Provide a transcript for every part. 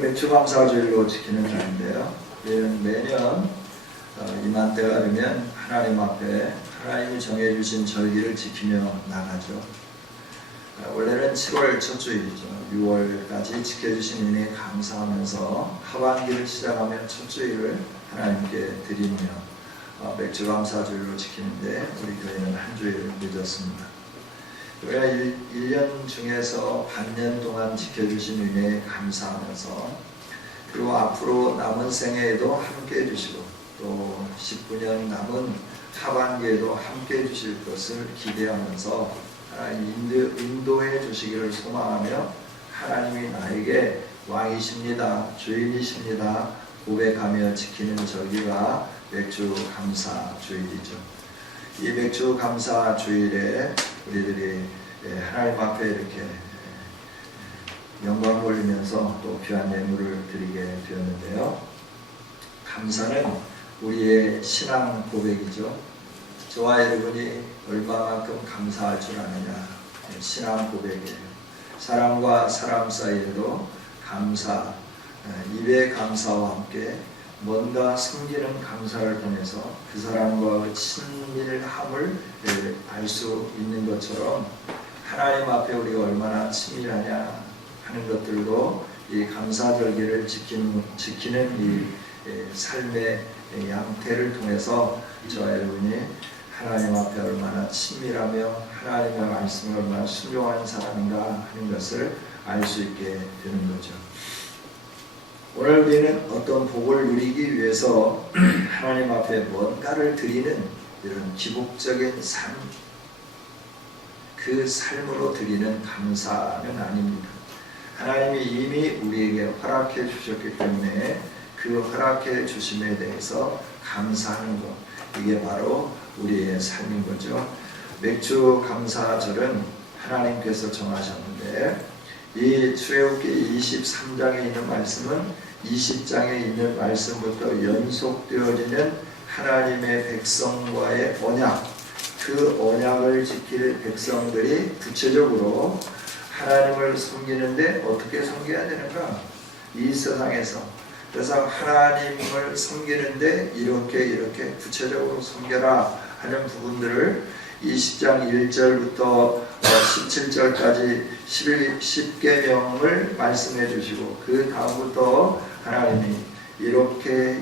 오늘은 맥주감사주일로 지키는 날인데요. 매년 이맘때가 되면 하나님 앞에 하나님이 정해주신 절기를 지키며 나가죠. 원래는 7월 첫 주일이죠. 6월까지 지켜주신 은혜에 감사하면서 하반기를 시작하면 첫 주일을 하나님께 드리며 맥주감사주일로 지키는데 우리 교회는 한 주일 늦었습니다. 우리가 1년 중에서 반년 동안 지켜주신 은혜에 감사하면서 그리고 앞으로 남은 생애에도 함께 해주시고 또 19년 남은 하반기에도 함께 해주실 것을 기대하면서 하나님 인도해 주시기를 소망하며 하나님이 나에게 왕이십니다, 주인이십니다 고백하며 지키는 절기가 맥주감사주일이죠. 이 맥주감사주일에 우리들이 하나님 앞에 이렇게 영광 돌리면서 또 귀한 예물을 드리게 되었는데요. 감사는 우리의 신앙 고백이죠. 저와 여러분이 얼마만큼 감사할 줄 아느냐, 신앙 고백이에요. 사람과 사람 사이에도 감사, 입의 감사와 함께 뭔가 숨기는 감사를 통해서 그 사람과의 친밀함을 알 수 있는 것처럼 하나님 앞에 우리가 얼마나 친밀하냐 하는 것들도 이 감사절기를 지키는 이 삶의 양태를 통해서 저와 여러분이 하나님 앞에 얼마나 친밀하며 하나님의 말씀을 얼마나 순종하는 사람인가 하는 것을 알 수 있게 되는 거죠. 오늘 우리는 어떤 복을 누리기 위해서 하나님 앞에 뭔가를 드리는 이런 기복적인 삶, 그 삶으로 드리는 감사는 아닙니다. 하나님이 이미 우리에게 허락해 주셨기 때문에 그 허락해 주심에 대해서 감사하는 것, 이게 바로 우리의 삶인 거죠. 맥주 감사절은 하나님께서 정하셨는데 이 출애굽기 23장에 있는 말씀은 20장에 있는 말씀부터 연속되어지는 하나님의 백성과의 언약, 그 언약을 지킬 백성들이 구체적으로 하나님을 섬기는데 어떻게 섬겨야 되는가? 이 세상에서. 그래서 하나님을 섬기는데 이렇게 구체적으로 섬겨라 하는 부분들을 20장 1절부터 17절까지 10계명을 말씀해 주시고 그 다음부터 하나님이 이렇게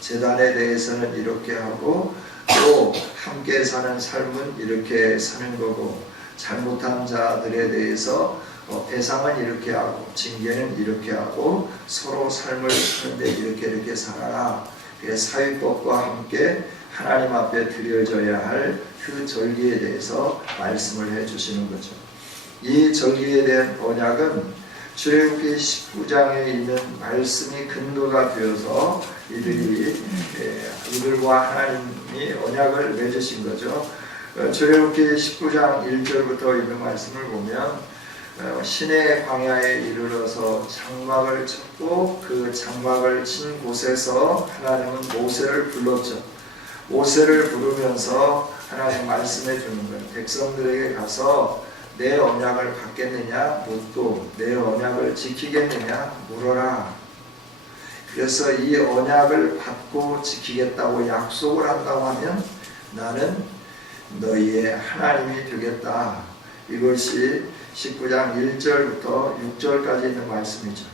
제단에 대해서는 이렇게 하고 또 함께 사는 삶은 이렇게 사는 거고 잘못한 자들에 대해서 배상은 이렇게 하고 징계는 이렇게 하고 서로 삶을 사는데 이렇게 살아라. 사위법과 함께 하나님 앞에 드려져야 할 그 절기에 대해서 말씀을 해주시는 거죠. 이 절기에 대한 언약은 출애굽기 19장에 있는 말씀이 근거가 되어서 이들과 하나님이 언약을 맺으신 거죠. 출애굽기 19장 1절부터 있는 말씀을 보면 시내 광야에 이르러서 장막을 쳤고 그 장막을 친 곳에서 하나님은 모세를 불렀죠. 모세를 부르면서 하나님 말씀해 주는 거예요. 백성들에게 가서 내 언약을 받겠느냐 묻고 내 언약을 지키겠느냐 물어라. 그래서 이 언약을 받고 지키겠다고 약속을 한다고 하면 나는 너희의 하나님이 되겠다. 이것이 19장 1절부터 6절까지 있는 말씀이죠.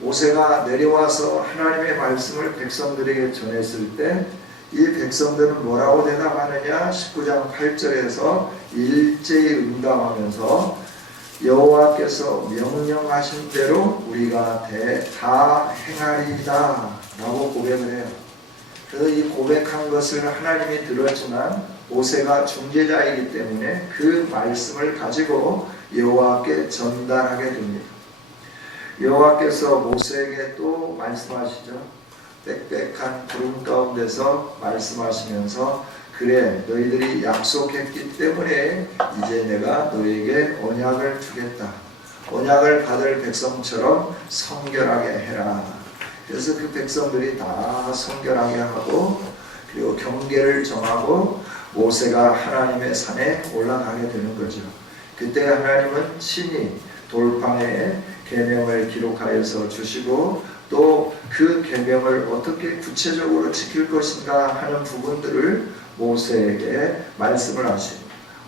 모세가 내려와서 하나님의 말씀을 백성들에게 전했을 때 이 백성들은 뭐라고 대답하느냐? 19장 8절에서 일제히 응답하면서 여호와께서 명령하신 대로 우리가 다 행하리이다 라고 고백을 해요. 그래서 이 고백한 것을 하나님이 들었지만 모세가 중재자이기 때문에 그 말씀을 가지고 여호와께 전달하게 됩니다. 여호와께서 모세에게 또 말씀하시죠. 빽빽한 구름 가운데서 말씀하시면서 그래 너희들이 약속했기 때문에 이제 내가 너희에게 언약을 주겠다. 언약을 받을 백성처럼 성결하게 해라. 그래서 그 백성들이 다 성결하게 하고 그리고 경계를 정하고 모세가 하나님의 산에 올라가게 되는 거죠. 그때 하나님은 친히 돌방에 계명을 기록하여서 주시고 또 그 계명을 어떻게 구체적으로 지킬 것인가 하는 부분들을 모세에게 말씀을 하시고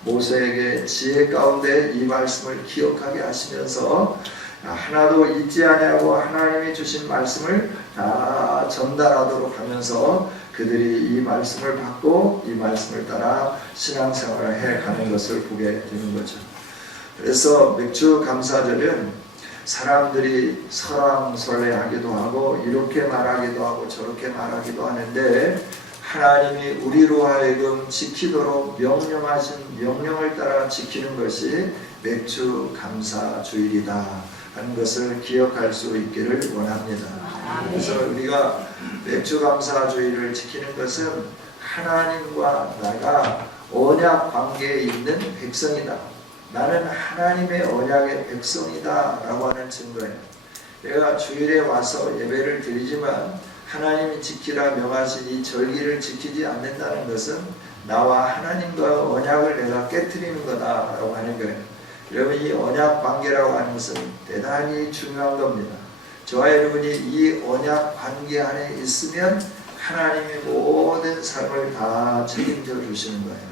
모세에게 지혜 가운데 이 말씀을 기억하게 하시면서 하나도 잊지 아니하고 하나님이 주신 말씀을 다 전달하도록 하면서 그들이 이 말씀을 받고 이 말씀을 따라 신앙생활을 해가는 것을 보게 되는 거죠. 그래서 맥주 감사절은 사람들이 설왕설래하기도 하고 이렇게 말하기도 하고 저렇게 말하기도 하는데 하나님이 우리로 하여금 지키도록 명령하신 명령을 따라 지키는 것이 맥주 감사주일이다 하는 것을 기억할 수 있기를 원합니다. 그래서 우리가 맥주 감사주일을 지키는 것은 하나님과 나가 언약 관계에 있는 백성이다. 나는 하나님의 언약의 백성이다 라고 하는 증거예요. 내가 주일에 와서 예배를 드리지만 하나님이 지키라 명하신 이 절기를 지키지 않는다는 것은 나와 하나님과 언약을 내가 깨트리는 거다라고 하는 거예요. 여러분, 이 언약 관계라고 하는 것은 대단히 중요한 겁니다. 저와 여러분이 이 언약 관계 안에 있으면 하나님이 모든 삶을 다 책임져 주시는 거예요.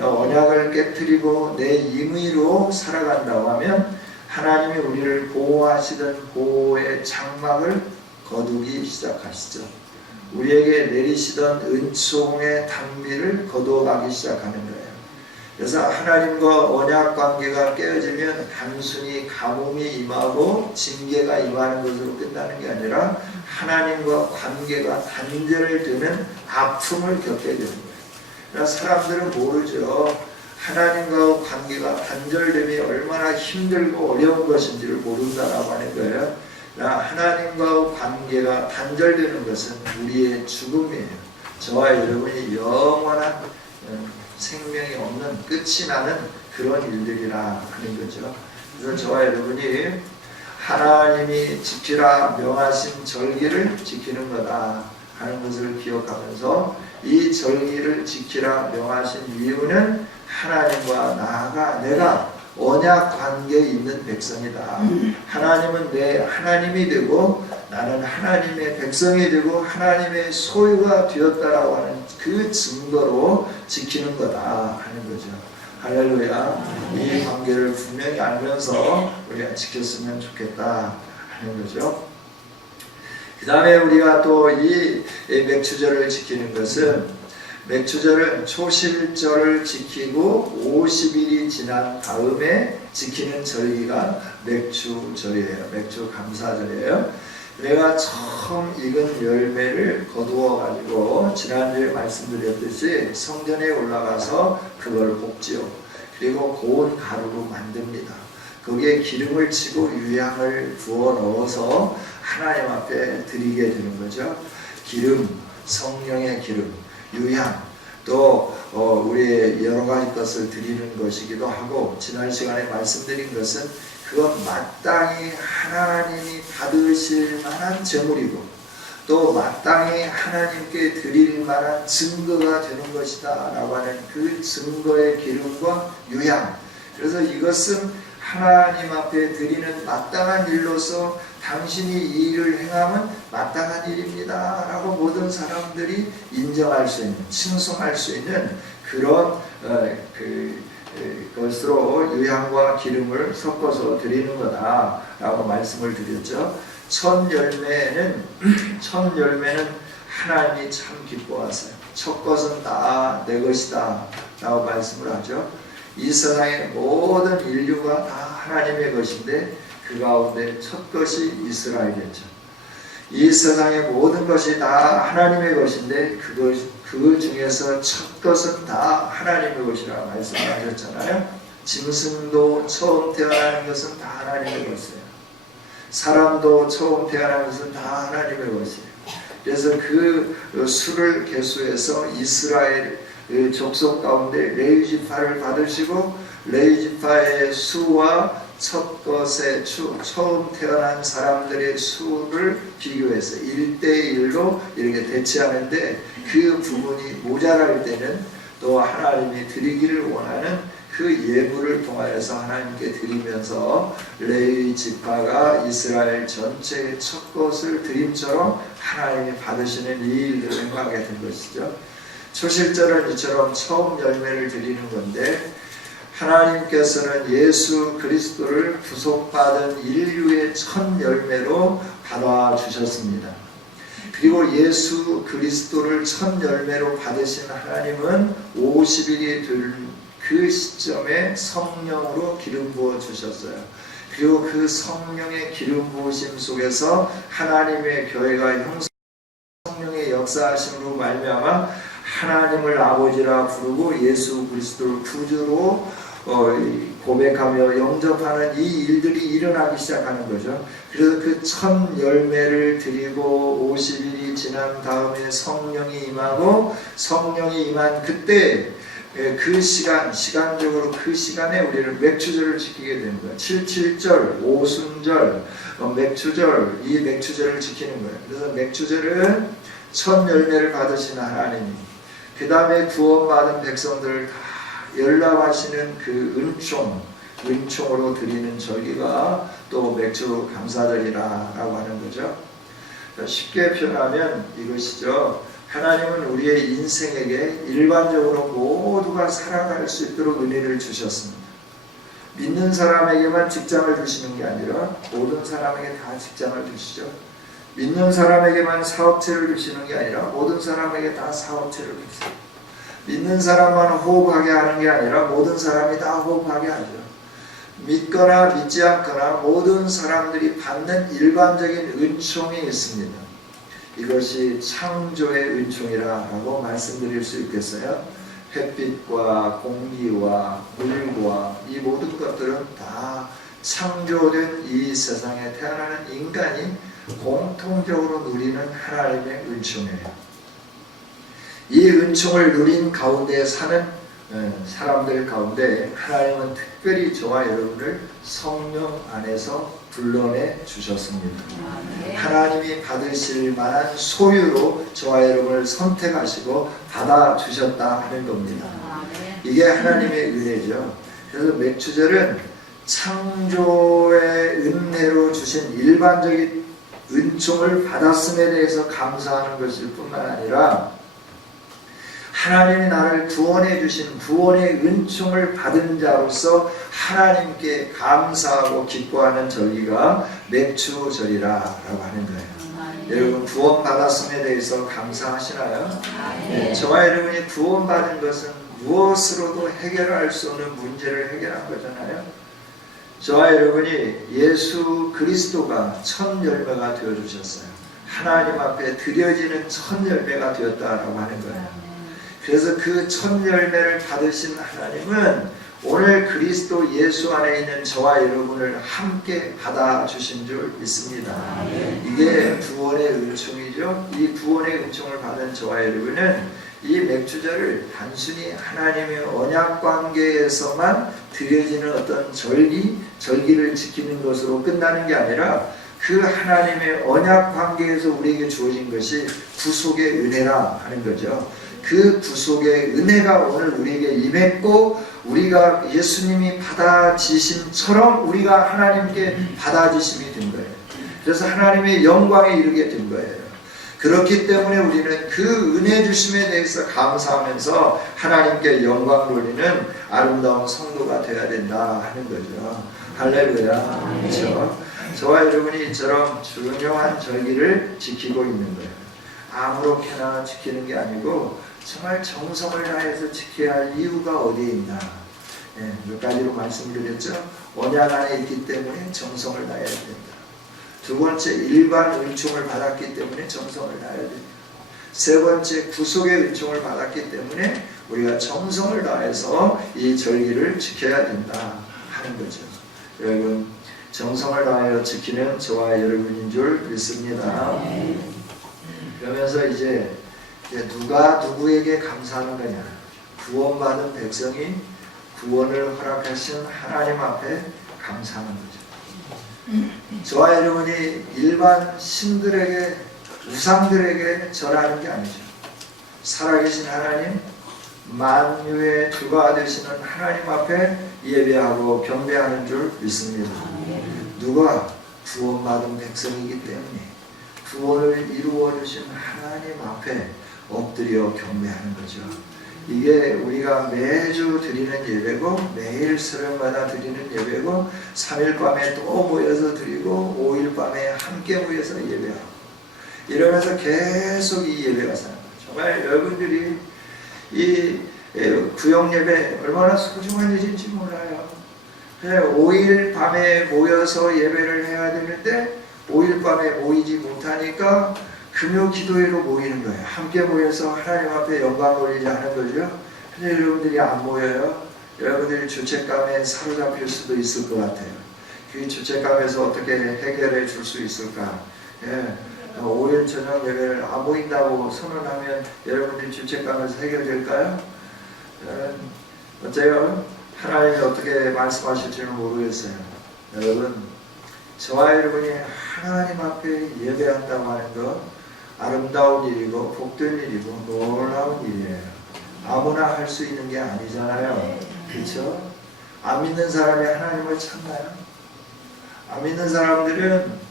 언약을 깨트리고 내 임의로 살아간다고 하면 하나님이 우리를 보호하시던 보호의 장막을 거두기 시작하시죠. 우리에게 내리시던 은총의 단비를 거두어가기 시작하는 거예요. 그래서 하나님과 언약 관계가 깨어지면 단순히 가뭄이 임하고 징계가 임하는 것으로 끝나는 게 아니라 하나님과 관계가 단절되는 아픔을 겪게 되는 거예요. 사람들은 모르죠. 하나님과 관계가 단절됨이 얼마나 힘들고 어려운 것인지를 모른다라고 하는 거예요. 하나님과 관계가 단절되는 것은 우리의 죽음이에요. 저와 여러분이 영원한 생명이 없는 끝이 나는 그런 일들이라 하는 거죠. 그래서 저와 여러분이 하나님이 지키라 명하신 절기를 지키는 거다 하는 것을 기억하면서 이 절기를 지키라 명하신 이유는 하나님과 나아가 내가 언약 관계에 있는 백성이다. 하나님은 내 하나님이 되고 나는 하나님의 백성이 되고 하나님의 소유가 되었다라고 하는 그 증거로 지키는 거다 하는 거죠. 할렐루야. 이 관계를 분명히 알면서 우리가 지켰으면 좋겠다 하는 거죠. 그 다음에 우리가 또 이 맥주절을 지키는 것은 맥주절은 초실절을 지키고 50일이 지난 다음에 지키는 절기가 맥주절이에요. 맥주 감사절이에요. 내가 처음 익은 열매를 거두어 가지고 지난주에 말씀드렸듯이 성전에 올라가서 그걸 볶지요. 그리고 고운 가루로 만듭니다. 거기에 기름을 치고 유향을 부어 넣어서 하나님 앞에 드리게 되는 거죠. 기름, 성령의 기름, 유향, 또 우리의 여러 가지 것을 드리는 것이기도 하고 지난 시간에 말씀드린 것은 그건 마땅히 하나님이 받으실 만한 제물이고 또 마땅히 하나님께 드릴 만한 증거가 되는 것이다 라고 하는 그 증거의 기름과 유향. 그래서 이것은 하나님 앞에 드리는 마땅한 일로서 당신이 이 일을 행하면 마땅한 일입니다 라고 모든 사람들이 인정할 수 있는, 칭송할 수 있는 그런 것으로 유향과 기름을 섞어서 드리는 거다 라고 말씀을 드렸죠. 첫 열매는 하나님이 참 기뻐하세요. 첫 것은 다 내 것이다 라고 말씀을 하죠. 이 세상의 모든 인류가 다 하나님의 것인데 그 가운데 첫 것이 이스라엘이었죠. 이 세상의 모든 것이 다 하나님의 것인데 그 중에서 첫 것은 다 하나님의 것이라고 말씀하셨잖아요. 짐승도 처음 태어나는 것은 다 하나님의 것이에요. 사람도 처음 태어나는 것은 다 하나님의 것이에요. 그래서 그 수를 계수해서 이스라엘 족속 가운데 레위지파를 받으시고 레위지파의 수와 첫 것의 처음 태어난 사람들의 수를 비교해서 1:1로 이렇게 대치하는데 그 부분이 모자랄 때는 또 하나님이 드리기를 원하는 그 예물을 통하여서 하나님께 드리면서 레위 지파가 이스라엘 전체의 첫 것을 드림처럼 하나님이 받으시는 이 일들을 행하게 된 것이죠. 초실절은 이처럼 처음 열매를 드리는 건데, 하나님께서는 예수 그리스도를 구속받은 인류의 첫 열매로 받아주셨습니다. 그리고 예수 그리스도를 첫 열매로 받으신 하나님은 50일이 될 그 시점에 성령으로 기름 부어 주셨어요. 그리고 그 성령의 기름 부으심 속에서 하나님의 교회가 성령의 역사하심으로 말미암아 하나님을 아버지라 부르고 예수 그리스도를 구주로 고백하며 영접하는 이 일들이 일어나기 시작하는 거죠. 그래서 그 첫 열매를 드리고 50일이 지난 다음에 성령이 임하고, 성령이 임한 그때 그 시간적으로 그 시간에 우리는 맥추절을 지키게 되는 거예요. 77절, 오순절, 맥추절, 이 맥추절을 지키는 거예요. 그래서 맥추절은 첫 열매를 받으신 하나님이, 그 다음에 구원받은 백성들을 다 연락하시는 그 은총으로 드리는 절기가 또 맥주 감사절이라고 하는 거죠. 쉽게 표현하면 이것이죠. 하나님은 우리의 인생에게 일반적으로 모두가 살아갈 수 있도록 은혜를 주셨습니다. 믿는 사람에게만 직장을 주시는 게 아니라 모든 사람에게 다 직장을 주시죠. 믿는 사람에게만 사업체를 주시는 게 아니라 모든 사람에게 다 사업체를 주시죠. 믿는 사람만 호흡하게 하는 게 아니라 모든 사람이 다 호흡하게 하죠. 믿거나 믿지 않거나 모든 사람들이 받는 일반적인 은총이 있습니다. 이것이 창조의 은총이라고 말씀드릴 수 있겠어요. 햇빛과 공기와 물과 이 모든 것들은 다 창조된 이 세상에 태어나는 인간이 공통적으로 누리는 하나님의 은총이에요. 이 은총을 누린 가운데 사는 사람들 가운데 하나님은 특별히 저와 여러분을 성령 안에서 불러내 주셨습니다. 하나님이 받으실 만한 소유로 저와 여러분을 선택하시고 받아주셨다 하는 겁니다. 이게 하나님의 은혜죠. 그래서 맥추절은 창조의 은혜로 주신 일반적인 은총을 받았음에 대해서 감사하는 것일 뿐만 아니라 하나님이 나를 구원해 주신 구원의 은총을 받은 자로서 하나님께 감사하고 기뻐하는 절기가 맥추절이라고 하는 거예요. 여러분 구원 받았음에 대해서 감사하시나요? 네, 저와 여러분이 구원받은 것은 무엇으로도 해결할 수 없는 문제를 해결한 거잖아요. 저와 여러분이 예수 그리스도가 첫 열매가 되어 주셨어요. 하나님 앞에 드려지는 첫 열매가 되었다라고 하는 거예요. 그래서 그 첫 열매를 받으신 하나님은 오늘 그리스도 예수 안에 있는 저와 여러분을 함께 받아주신 줄 믿습니다. 이게 구원의 은총이죠. 이 구원의 은총을 받은 저와 여러분은 이 맥추절을 단순히 하나님의 언약 관계에서만 드려지는 어떤 절기를 지키는 것으로 끝나는 게 아니라 그 하나님의 언약 관계에서 우리에게 주어진 것이 구속의 은혜라 하는 거죠. 그 구속의 은혜가 오늘 우리에게 임했고 우리가 예수님이 받아지심처럼 우리가 하나님께 받아지심이 된 거예요. 그래서 하나님의 영광에 이르게 된 거예요. 그렇기 때문에 우리는 그 은혜 주심에 대해서 감사하면서 하나님께 영광 돌리는 아름다운 성도가 되어야 된다 하는 거죠. 할렐루야. 그렇죠? 저와 여러분이 이처럼 중요한 절기를 지키고 있는 거예요. 아무렇게나 지키는 게 아니고 정말 정성을 다해서 지켜야 할 이유가 어디에 있나. 몇 가지로 말씀드렸죠. 언약 안에 있기 때문에 정성을 다해야 된다. 두 번째, 일반 은총을 받았기 때문에 정성을 다해야 된다. 세 번째, 구속의 은총을 받았기 때문에 우리가 정성을 다해서 이 절기를 지켜야 된다 하는 거죠. 여러분, 정성을 다하여 지키는 저와 여러분인 줄 믿습니다. 그러면서 이제 누가 누구에게 감사하는 거냐. 구원받은 백성이 구원을 허락하신 하나님 앞에 감사하는 거죠. 저와 여러분이 일반 신들에게, 우상들에게 절하는 게 아니죠. 살아계신 하나님, 만유의 주가 되시는 하나님 앞에 예배하고 경배하는 줄 믿습니다. 누가? 구원받은 백성이기 때문에 구원을 이루어 주신 하나님 앞에 엎드려 경배하는 거죠. 이게 우리가 매주 드리는 예배고 매일 새벽마다 드리는 예배고 3일 밤에 또 모여서 드리고 5일 밤에 함께 모여서 예배하고 이러면서 계속 이 예배가 사는 거예요. 정말 여러분들이 이 구역 예배 얼마나 소중한 일인지 몰라요. 5일 밤에 모여서 예배를 해야 되는데 5일 밤에 모이지 못하니까 금요 기도회로 모이는 거예요. 함께 모여서 하나님 앞에 영광 올리자 하는 거죠. 근데 여러분들이 안 모여요. 여러분들이 죄책감에 사로잡힐 수도 있을 것 같아요. 그 죄책감에서 어떻게 해결해 줄 수 있을까? 5일 저녁 예배를 안 모인다고 선언하면 여러분들이 죄책감에서 해결될까요? 어째요? 하나님이 어떻게 말씀하실지는 모르겠어요. 여러분, 저와 여러분이 하나님 앞에 예배한다고 하는 것 아름다운 일이고 복된 일이고 놀라운 일이에요. 아무나 할 수 있는 게 아니잖아요. 그렇죠? 안 믿는 사람이 하나님을 찾나요? 안 믿는 사람들은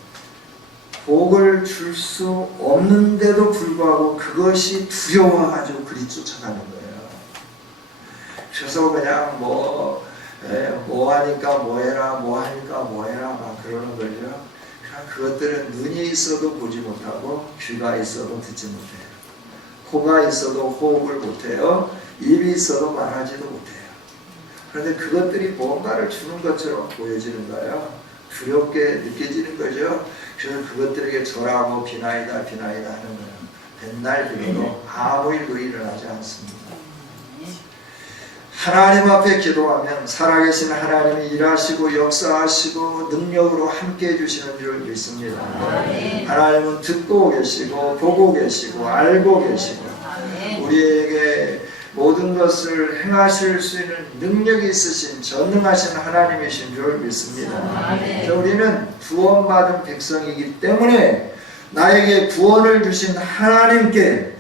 복을 줄 수 없는데도 불구하고 그것이 두려워가지고 그리 쫓아가는 거예요. 그래서 그냥 뭐 하니까 뭐 해라 뭐 하니까 뭐 해라 막 그러는 거죠. 그냥 그것들은 눈이 있어도 보지 못하고 귀가 있어도 듣지 못해요. 코가 있어도 호흡을 못해요. 입이 있어도 말하지도 못해요. 그런데 그것들이 뭔가를 주는 것처럼 보여지는 거예요. 두렵게 느껴지는 거죠. 그래서 그것들에게 절하고 비나이다 하는 거예요. 맨날 들어도 아무 일도 일어나지 않습니다. 하나님 앞에 기도하면 살아계신 하나님이 일하시고 역사하시고 능력으로 함께 해주시는 줄 믿습니다. 하나님은 듣고 계시고 보고 계시고 알고 계시고 우리에게 모든 것을 행하실 수 있는 능력이 있으신 전능하신 하나님이신 줄 믿습니다. 우리는 구원받은 백성이기 때문에 나에게 구원을 주신 하나님께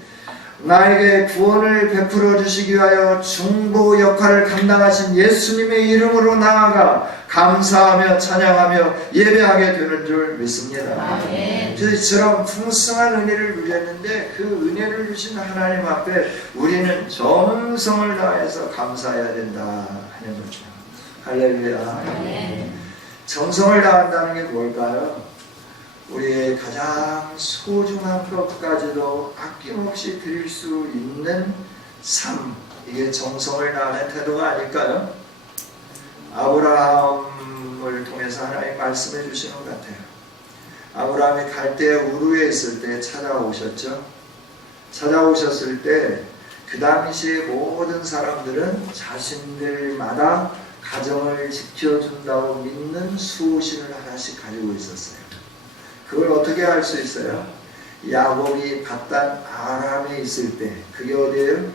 나에게 구원을 베풀어 주시기 위하여 중보 역할을 감당하신 예수님의 이름으로 나아가 감사하며 찬양하며 예배하게 되는 줄 믿습니다. 그래서 이처럼 풍성한 은혜를 누렸는데 그 은혜를 주신 하나님 앞에 우리는 정성을 다해서 감사해야 된다 하는 거죠. 할렐루야. 정성을 다한다는 게 뭘까요? 우리의 가장 소중한 것까지도 아낌없이 드릴 수 있는 삶, 이게 정성을 다하는 태도가 아닐까요? 아브라함을 통해서 하나님 말씀해 주시는 것 같아요. 아브라함이 갈대아 우르에 있을 때 찾아오셨죠. 찾아오셨을 때 그 당시에 모든 사람들은 자신들마다 가정을 지켜준다고 믿는 수호신을 하나씩 가지고 있었어요. 그걸 어떻게 할 수 있어요? 야곱이 밧단 아람에 있을 때, 그게 어디예요?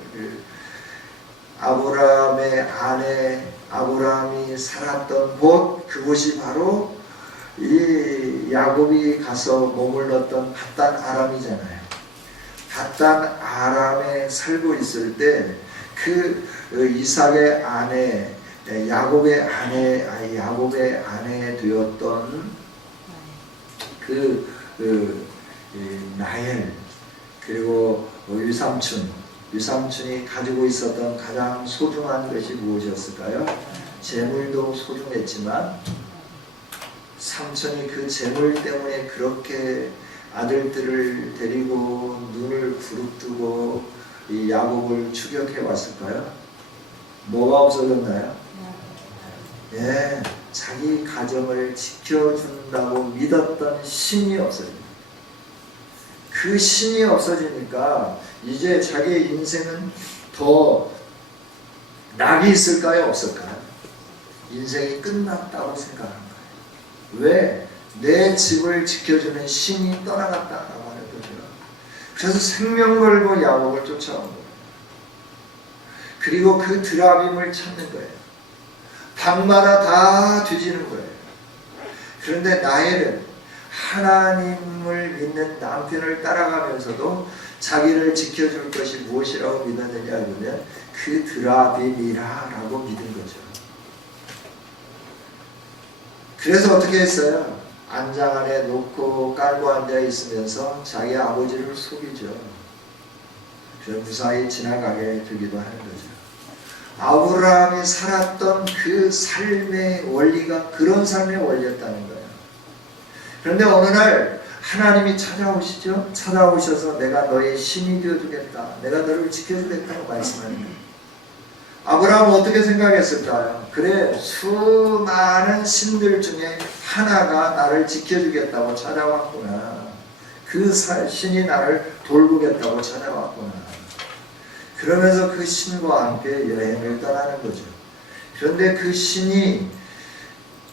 아브라함의 아내 아브라함이 살았던 곳, 그곳이 바로 이 야곱이 가서 머물렀던 밧단 아람이잖아요. 밧단 아람에 살고 있을 때 그 이삭의 아내 야곱의 아내 되었던 나엘, 그리고 유삼촌이 가지고 있었던 가장 소중한 것이 무엇이었을까요? 재물도 소중했지만 삼촌이 그 재물 때문에 그렇게 아들들을 데리고 눈을 부릅뜨고 이 야곱을 추격해 왔을까요? 뭐가 없어졌나요? 자기 가정을 지켜준다고 믿었던 신이 없어집니다. 그 신이 없어지니까 이제 자기의 인생은 더 낙이 있을까요? 없을까요? 인생이 끝났다고 생각한 거예요. 왜? 내 집을 지켜주는 신이 떠나갔다고 하는 거죠. 그래서 생명 걸고 야곱을 쫓아온 거예요. 그리고 그 드라빔을 찾는 거예요. 방마다 다 뒤지는 거예요. 그런데 나엘은 하나님을 믿는 남편을 따라가면서도 자기를 지켜줄 것이 무엇이라고 믿었느냐 그러면 그 드라빔이라고 믿은 거죠. 그래서 어떻게 했어요? 안장 안에 놓고 깔고 앉아 있으면서 자기 아버지를 속이죠. 그래서 무사히 지나가게 되기도 하는 거죠. 아브라함이 살았던 그 삶의 원리가 그런 삶의 원리였다는 거예요. 그런데 어느 날 하나님이 찾아오시죠. 찾아오셔서 내가 너의 신이 되어주겠다. 내가 너를 지켜주겠다고 말씀하는 거예요. 아브라함은 어떻게 생각했을까요? 그래, 수많은 신들 중에 하나가 나를 지켜주겠다고 찾아왔구나. 그 신이 나를 돌보겠다고 찾아왔구나. 그러면서 그 신과 함께 여행을 떠나는 거죠. 그런데 그 신이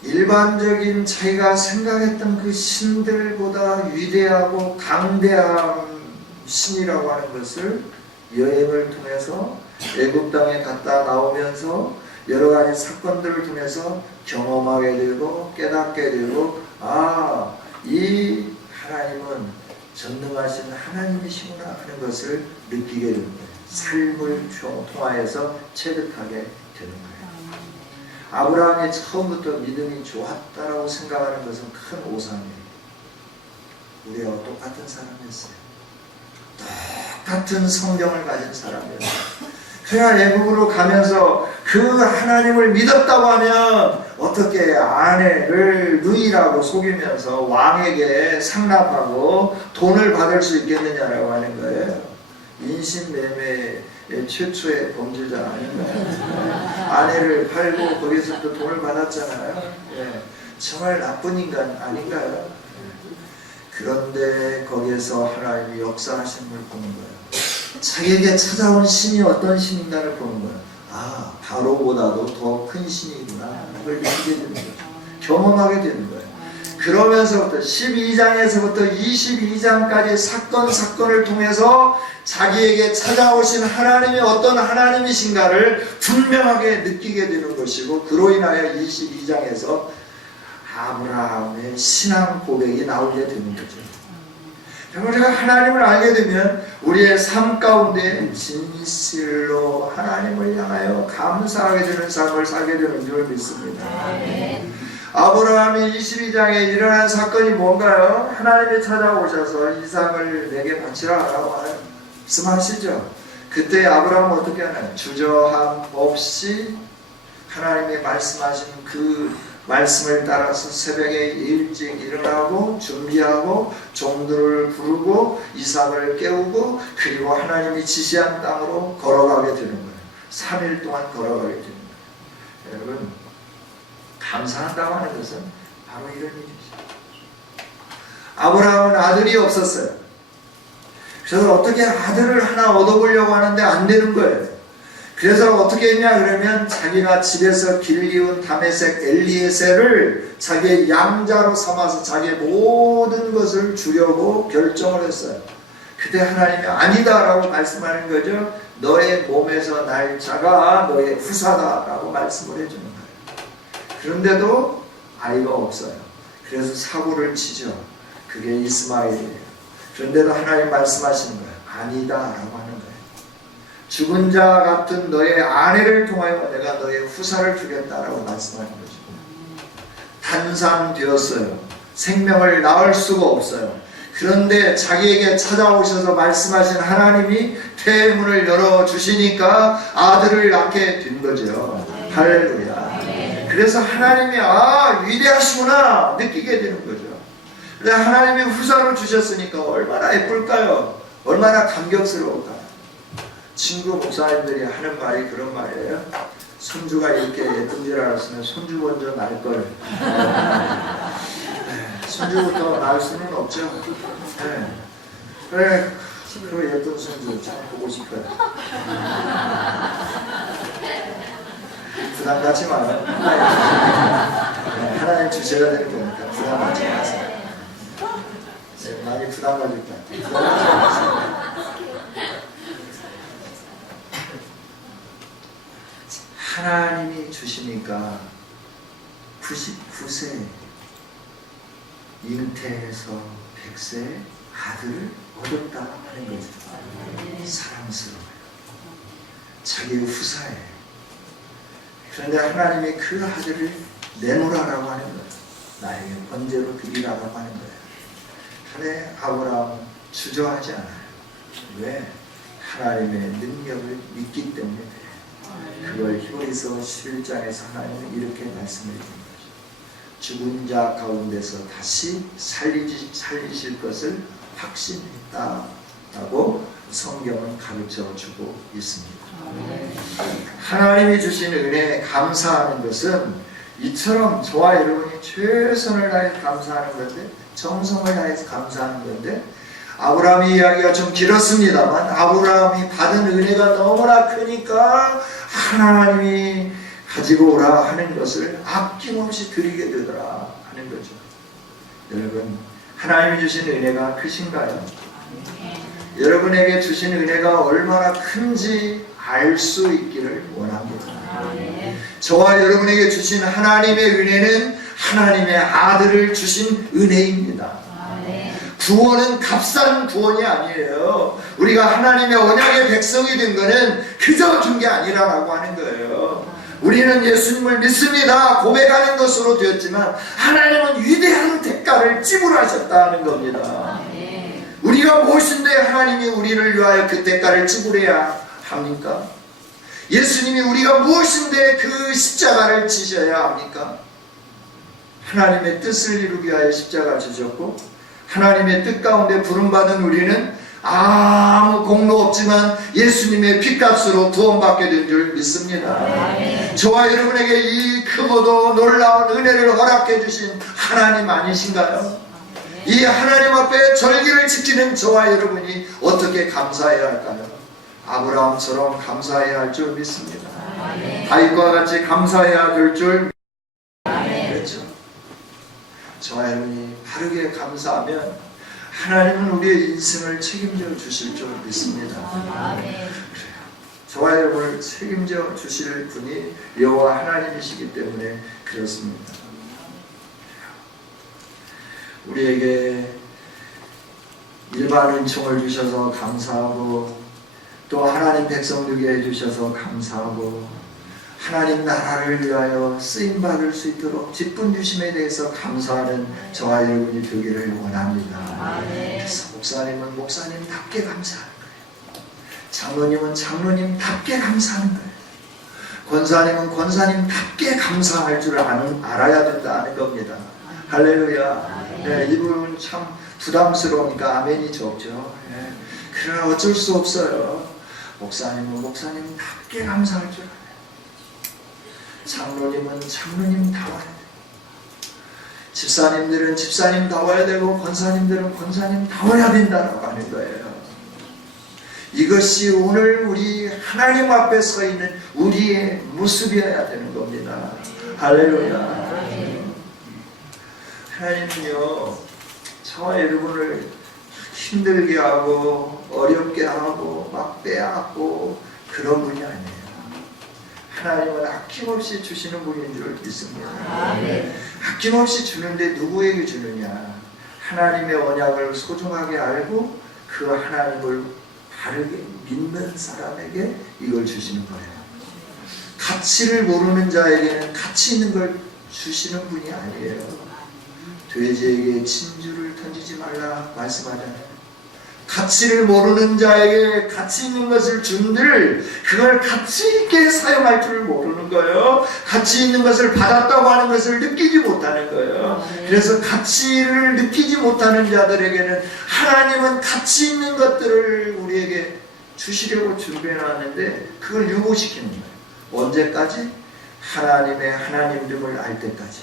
일반적인 자기가 생각했던 그 신들보다 위대하고 강대한 신이라고 하는 것을 여행을 통해서 애굽 땅에 갔다 나오면서 여러 가지 사건들을 통해서 경험하게 되고 깨닫게 되고, 아, 이 하나님은 전능하신 하나님이시구나 하는 것을 느끼게 되는 거예요. 삶을 통하여서 체득하게 되는 거예요. 아브라함이 처음부터 믿음이 좋았다라고 생각하는 것은 큰 오산이에요. 우리와 똑같은 사람이었어요. 똑같은 성경을 가진 사람이었어요. 그래야 애굽으로 가면서 그 하나님을 믿었다고 하면 어떻게 아내를 누이라고 속이면서 왕에게 상납하고 돈을 받을 수 있겠느냐라고 하는 거예요. 인신매매의 최초의 범죄자 아닌가요? 아내를 팔고 거기서 또 돈을 받았잖아요. 예, 정말 나쁜 인간 아닌가요? 그런데 거기에서 하나님이 역사하신 걸 보는 거예요. 자기에게 찾아온 신이 어떤 신인가를 보는 거예요. 아, 바로보다도 더 큰 신이구나. 그걸 느끼게 되는 거예요. 경험하게 되는 거예요. 그러면서부터 12장에서부터 22장까지 사건을 통해서 자기에게 찾아오신 하나님이 어떤 하나님이신가를 분명하게 느끼게 되는 것이고, 그로 인하여 22장에서 아브라함의 신앙 고백이 나오게 되는 거죠. 우리가 하나님을 알게 되면 우리의 삶 가운데 진실로 하나님을 향하여 감사하게 되는 삶을 살게 되는 줄 믿습니다. 아브라함이 22장에 일어난 사건이 뭔가요? 하나님이 찾아오셔서 이삭을 내게 바치라라고 말씀하시죠. 그때 아브라함은 어떻게 하나요? 주저함 없이 하나님이 말씀하신 그 말씀을 따라서 새벽에 일찍 일어나고 준비하고 종들을 부르고 이삭을 깨우고, 그리고 하나님이 지시한 땅으로 걸어가게 되는 거예요. 3일 동안 걸어가게 되는 거예요. 여러분, 감사한다고 하는 것은 바로 이런 일이죠. 아브라함은 아들이 없었어요. 그래서 어떻게 아들을 하나 얻어보려고 하는데 안 되는 거예요. 그래서 어떻게 했냐 그러면 자기가 집에서 길리운 다메섹 엘리에셀을 자기의 양자로 삼아서 자기의 모든 것을 주려고 결정을 했어요. 그때 하나님이 아니다라고 말씀하는 거죠. 너의 몸에서 날 자가 너의 후사다라고 말씀을 해주는 거예요. 그런데도 아이가 없어요. 그래서 사고를 치죠. 그게 이스마엘이에요. 그런데도 하나님 말씀하시는 거예요. 아니다라고 하는 거예요. 죽은 자 같은 너의 아내를 통하여 내가 너의 후사를 주겠다라고 말씀하는 거죠. 단상되었어요. 생명을 낳을 수가 없어요. 그런데 자기에게 찾아오셔서 말씀하신 하나님이 태문을 열어주시니까 아들을 낳게 된 거죠. 할렐루야. 그래서 하나님이 위대하시구나 느끼게 되는 거죠. 근데 하나님이 후사를 주셨으니까 얼마나 예쁠까요? 얼마나 감격스러울까요? 친구 목사님들이 하는 말이 그런 말이에요. 손주가 이렇게 예쁜 줄 알았으면 손주 먼저 낳을 걸. 손주부터 낳을 수는 없죠. 그래, 그 예쁜 손주 참 보고 싶어요. 부담 갖지 마요. 하나님 주셔야 되는 거니까 부담 갖지 마세요. 많이 부담 가질 것 같아요. 부담 갖지 마세요. 하나님이 주시니까 99세 잉태해서 100세 아들을 얻었다 하는 거죠. 사랑스러워요. 자기의 후사예요. 그런데 하나님이 그 아들을 내놓으라고 하는 거예요. 나에게 번제로 드리라고 하는 거예요. 그런데 아브라함은 주저하지 않아요. 왜? 하나님의 능력을 믿기 때문에 그래요. 그걸 히브리서 11장에서 하나님은 이렇게 말씀을 드린 거죠. 죽은 자 가운데서 다시 살리실 것을 확신했다라고 성경은 가르쳐 주고 있습니다. 하나님이 주신 은혜에 감사하는 것은 이처럼 저와 여러분이 최선을 다해서 감사하는 건데, 정성을 다해서 감사하는 건데, 아브라함의 이야기가 좀 길었습니다만 아브라함이 받은 은혜가 너무나 크니까 하나님이 가지고 오라 하는 것을 아낌없이 드리게 되더라 하는 거죠. 여러분, 하나님이 주신 은혜가 크신가요? 여러분에게 주신 은혜가 얼마나 큰지 알 수 있기를 원합니다. 저와 여러분에게 주신 하나님의 은혜는 하나님의 아들을 주신 은혜입니다. 구원은 값싼 구원이 아니에요. 우리가 하나님의 언약의 백성이 된 것은 그저 준 게 아니라고 하는 거예요. 우리는 예수님을 믿습니다 고백하는 것으로 되었지만 하나님은 위대한 대가를 지불하셨다는 겁니다. 우리가 무엇인데 하나님이 우리를 위하여 그 대가를 지불해야 합니까? 예수님이 우리가 무엇인데 그 십자가를 지셔야 합니까? 하나님의 뜻을 이루기 위하여 십자가를 지셨고, 하나님의 뜻 가운데 부름받은 우리는 아무 공로 없지만 예수님의 피값으로 구원받게 된 줄 믿습니다. 저와 여러분에게 이 크고도 놀라운 은혜를 허락해 주신 하나님 아니신가요? 이 하나님 앞에 절기를 지키는 저와 여러분이 어떻게 감사해야 할까요? 아브라함처럼 감사해야 할 줄 믿습니다. 다윗과 같이 감사해야 될 줄 믿습니다. 그렇죠? 저와 여러분이 바르게 감사하면 하나님은 우리의 인생을 책임져 주실 줄 믿습니다. 그래요. 저와 여러분을 책임져 주실 분이 여호와 하나님이시기 때문에 그렇습니다. 우리에게 일반 은총을 주셔서 감사하고, 또 하나님 백성 되게 해주셔서 감사하고, 하나님 나라를 위하여 쓰임받을 수 있도록 직분 주심에 대해서 감사하는 저와 여러분이 되기를 원합니다. 그래서 목사님은 목사님답게 감사하는 거예요. 장로님은 장로님답게 감사하는 거예요. 권사님은 권사님답게 감사할 줄 알아야 된다는 겁니다. 할렐루야. 네, 이 부분은 참 부담스러우니까 아멘이 적죠. 네. 그러나 어쩔 수 없어요. 목사님은 목사님답게 감사할 줄 알아요. 장로님은 장로님다워야 돼요. 집사님들은 집사님다워야 되고, 권사님들은 권사님다워야 된다고 하는 거예요. 이것이 오늘 우리 하나님 앞에 서 있는 우리의 모습이어야 되는 겁니다. 할렐루야. 하나님은요, 저와 여러분을 힘들게 하고 어렵게 하고 막 빼앗고 그런 분이 아니에요. 하나님은 아낌없이 주시는 분인 줄 믿습니다. 아낌없이 주는데 누구에게 주느냐? 하나님의 언약을 소중하게 알고 그 하나님을 바르게 믿는 사람에게 이걸 주시는 거예요. 가치를 모르는 자에게는 가치 있는 걸 주시는 분이 아니에요. 돼지에게 진주를 던지지 말라 말씀하잖아요. 가치를 모르는 자에게 가치 있는 것을 준들 그걸 가치 있게 사용할 줄 모르는 거예요. 가치 있는 것을 받았다고 하는 것을 느끼지 못하는 거예요. 그래서 가치를 느끼지 못하는 자들에게는 하나님은 가치 있는 것들을 우리에게 주시려고 준비해 놨는데 그걸 유보시키는 거예요. 언제까지? 하나님의 하나님됨을 알 때까지,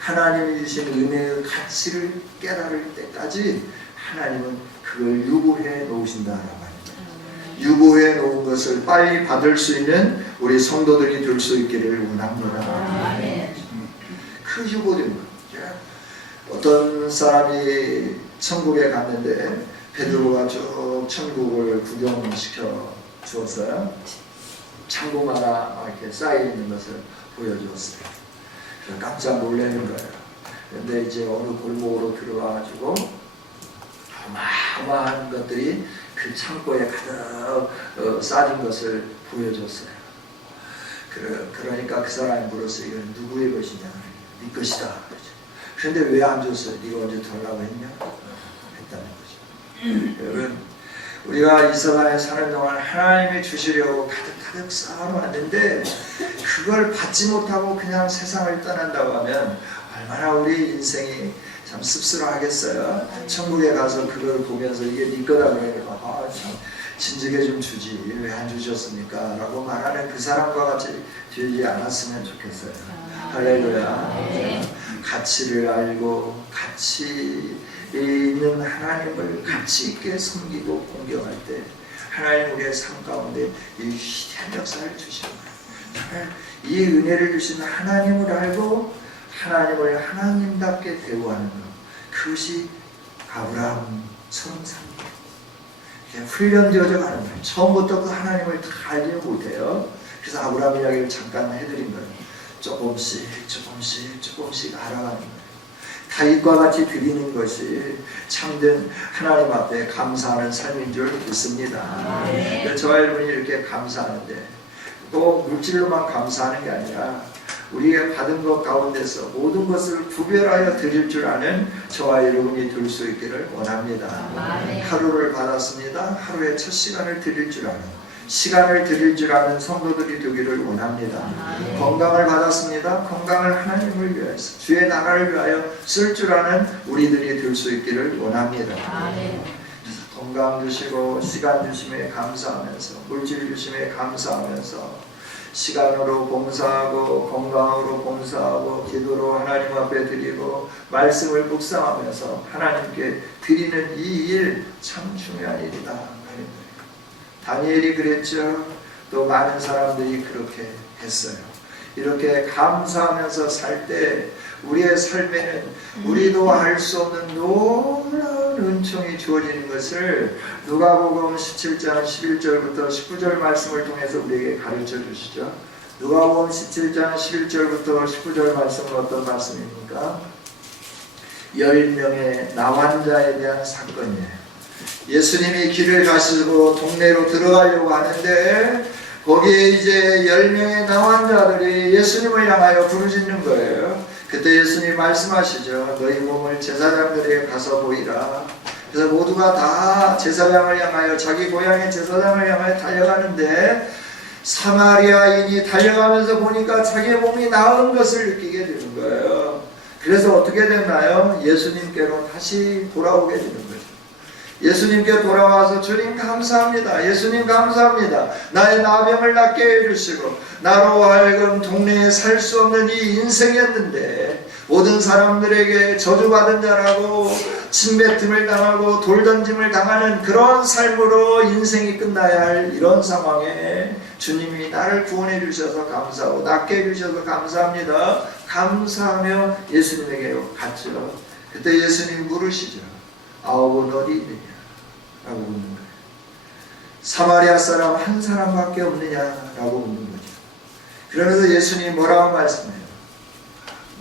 하나님이 주신 은혜의 가치를 깨달을 때까지 하나님은 그걸 유보해 놓으신다라고 합니다. 유보해 놓은 것을 빨리 받을 수 있는 우리 성도들이 될 수 있기를 원합니다. 그 유보된 것. 어떤 사람이 천국에 갔는데 베드로가 쭉 천국을 구경시켜 주었어요. 창고마다 이렇게 쌓여 있는 것을 보여주었어요. 깜짝 놀라는 거예요. 그런데 이제 어느 골목으로 들어가가지고 어마어마한 것들이 그 창고에 가득 쌓인 것을 보여줬어요. 그러니까 그 사람이 물었어요. 이건 누구의 것이냐? 네 것이다. 그런데 왜 안 줬어요? 네가 언제 달라고 했냐? 했다는 거죠. 여러분, 우리가 이 세상에 사는 동안 하나님이 주시려고 가득 쌓아놨는데 그걸 받지 못하고 그냥 세상을 떠난다고 하면 얼마나 우리 인생이 참 씁쓸하겠어요. 천국에 가서 그걸 보면서 이게 네 거다 그러니까 참 진즉에 좀 주지 왜 안 주셨습니까? 라고 말하는 그 사람과 같이 되지 않았으면 좋겠어요. 할렐루야. 가치를 알고 가치 있는 하나님을 가치 있게 섬기고 공경할 때 하나님 우리의 삶 가운데 이 위대한 역사를 주시는 거예요. 이 은혜를 주시는 하나님을 알고 하나님을 하나님답게 대우하는 것, 그것이 아브라함처럼 사는 거예요. 훈련되어져 가는 거예요. 처음부터 그 하나님을 다 알지 못해요. 그래서 아브라함 이야기를 잠깐 해드린 거예요. 조금씩 알아가는 거예요. 다윗과 같이 드리는 것이 참된 하나님 앞에 감사하는 삶인 줄 믿습니다. 저와 여러분이 이렇게 감사하는데 또 물질로만 감사하는 게 아니라 우리가 받은 것 가운데서 모든 것을 구별하여 드릴 줄 아는 저와 여러분이 될 수 있기를 원합니다. 하루를 받았습니다. 하루의 첫 시간을 드릴 줄 아는 시간을 드릴 줄 아는 성도들이 되기를 원합니다. 건강을 받았습니다. 건강을 하나님을 위해서 주의 나라를 위하여 쓸 줄 아는 우리들이 될 수 있기를 원합니다. 건강 주시고 시간 주심에 감사하면서 물질 주심에 감사하면서 시간으로 봉사하고 건강으로 봉사하고 기도로 하나님 앞에 드리고 말씀을 묵상하면서 하나님께 드리는 이 일 참 중요한 일이다. 다니엘이 그랬죠. 또 많은 사람들이 그렇게 했어요. 이렇게 감사하면서 살 때 우리의 삶에는 우리도 알 수 없는 놀라운 은총이 주어지는 것을 누가복음 17장 11절부터 19절 말씀을 통해서 우리에게 가르쳐 주시죠. 누가복음 17장 11절부터 19절 말씀은 어떤 말씀입니까? 10명의 나환자에 대한 사건이에요. 예수님이 길을 가시고 동네로 들어가려고 하는데 거기에 이제 10명의 나환자들이 예수님을 향하여 부르짖는 거예요. 그때 예수님이 말씀하시죠. 너희 몸을 제사장들에게 가서 보이라. 그래서 모두가 다 제사장을 향하여 자기 고향의 제사장을 향하여 달려가는데 사마리아인이 달려가면서 보니까 자기의 몸이 나은 것을 느끼게 되는 거예요. 그래서 어떻게 됐나요? 예수님께로 다시 돌아오게 되는 거예요. 예수님께 돌아와서 주님 감사합니다. 예수님 감사합니다. 나의 나병을 낫게 해주시고 나로 하여금 동네에 살 수 없는 이 인생이었는데 모든 사람들에게 저주받은 자라고 침뱉음을 당하고 돌던짐을 당하는 그런 삶으로 인생이 끝나야 할 이런 상황에 주님이 나를 구원해 주셔서 감사하고 낫게 해주셔서 감사합니다. 감사하며 예수님에게 갔죠. 그때 예수님이 물으시죠. 아홉은 어디 있느냐? 라고 묻는 거예요. 사마리아 사람 한 사람밖에 없느냐? 라고 묻는 거죠. 그러면서 예수님이 뭐라고 말씀해요?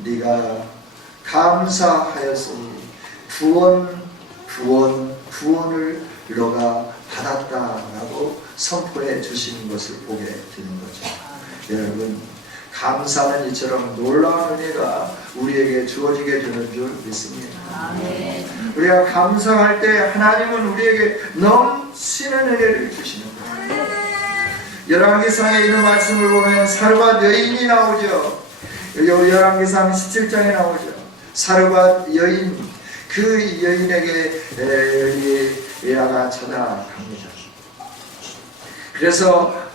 네가 감사하였으니 구원을 너가 받았다라고 선포해 주시는 것을 보게 되는 거죠. 여러분, 감사는 이처럼 놀라운 은혜가 우리에게 주어지게 되는 줄 믿습니다. 우리가 감사할 때 하나님은 우리에게 넘치는 은혜를 주시는 거예요. 열왕기상에 있는 말씀을 보면 사르밧 여인이 나오죠. 열왕기상 17장에 나오죠. 사르밧 여인, 그 여인에게 엘리야가 찾아갑니다. 그래서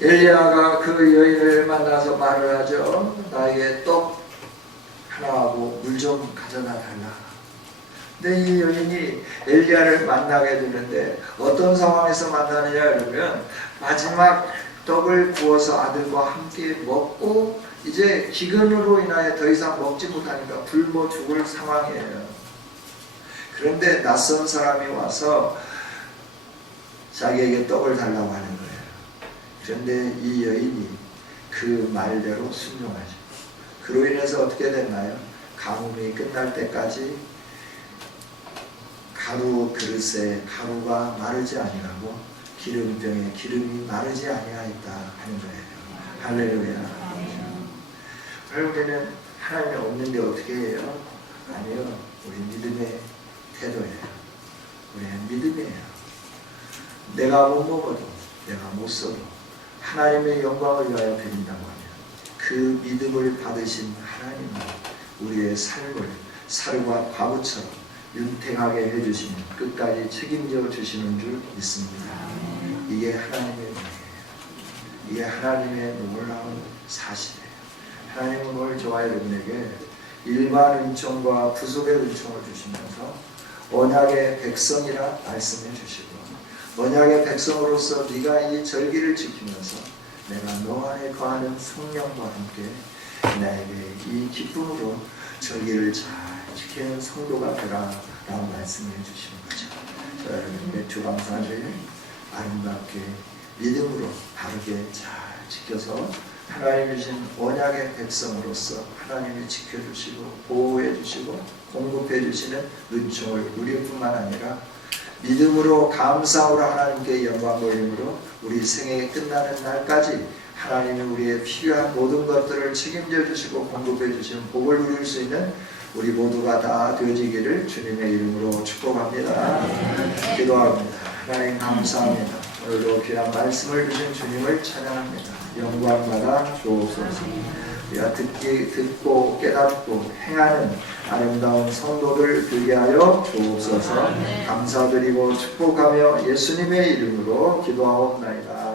엘리야가 그 여인을 만나서 말을 하죠. 나에게 떡 하나하고 물 좀 가져다 달라. 근데 이 여인이 엘리야를 만나게 되는데 어떤 상황에서 만나느냐 그러면 마지막 떡을 구워서 아들과 함께 먹고 이제 기근으로 인하여 더 이상 먹지 못하니까 굶어 죽을 상황이에요. 그런데 낯선 사람이 와서 자기에게 떡을 달라고 하는 거예요. 그런데 이 여인이 그 말대로 순종하죠. 그로 인해서 어떻게 됐나요? 가뭄이 끝날 때까지 가루 그릇에 가루가 마르지 아니하고 기름병에 기름이 마르지 아니하였다 하는 거예요. 할렐루야. 우리는 하나님이 없는데 어떻게 해요? 아니요. 우리 믿음의 태도예요. 우리는 믿음이에요. 내가 못 먹어도 내가 못 써도 하나님의 영광을 위하여 드린다고 하면 그 믿음을 받으신 하나님은 우리의 삶을 사르와 과부처럼 윤택하게 해주시는 끝까지 책임져 주시는 줄 믿습니다. 이게 하나님의 은혜예요. 이게 하나님의 놀라운 사실이에요. 하나님은 오늘 저와 여러분에게 일반 은총과 부속의 은총을 주시면서 언약의 백성이라 말씀해 주시고 언약의 백성으로서 네가 이 절기를 지키면서 내가 너 안에 거하는 성령과 함께 나에게 이 기쁨으로 절기를 잘 지키는 성도가 되라 라고 말씀해 주시는 거죠. 여러분 매주 감사를 아름답게 믿음으로 바르게 잘 지켜서 하나님이 주신 언약의 백성으로서 하나님이 지켜주시고 보호해주시고 공급해주시는 은총을 누릴 뿐만 아니라 믿음으로 감사하로 하나님께 영광 돌림으로 우리 생애가 끝나는 날까지 하나님이 우리의 필요한 모든 것들을 책임져 주시고 공급해 주시는 복을 누릴 수 있는 우리 모두가 다 되어지기를 주님의 이름으로 축복합니다. 기도합니다. 하나님 감사합니다. 오늘도 귀한 말씀을 주신 주님을 찬양합니다. 영광받아 주옵소서. 우리가 듣고 깨닫고 행하는 아름다운 성도들 되게 하여 주옵소서. 감사드리고 축복하며 예수님의 이름으로 기도하옵나이다.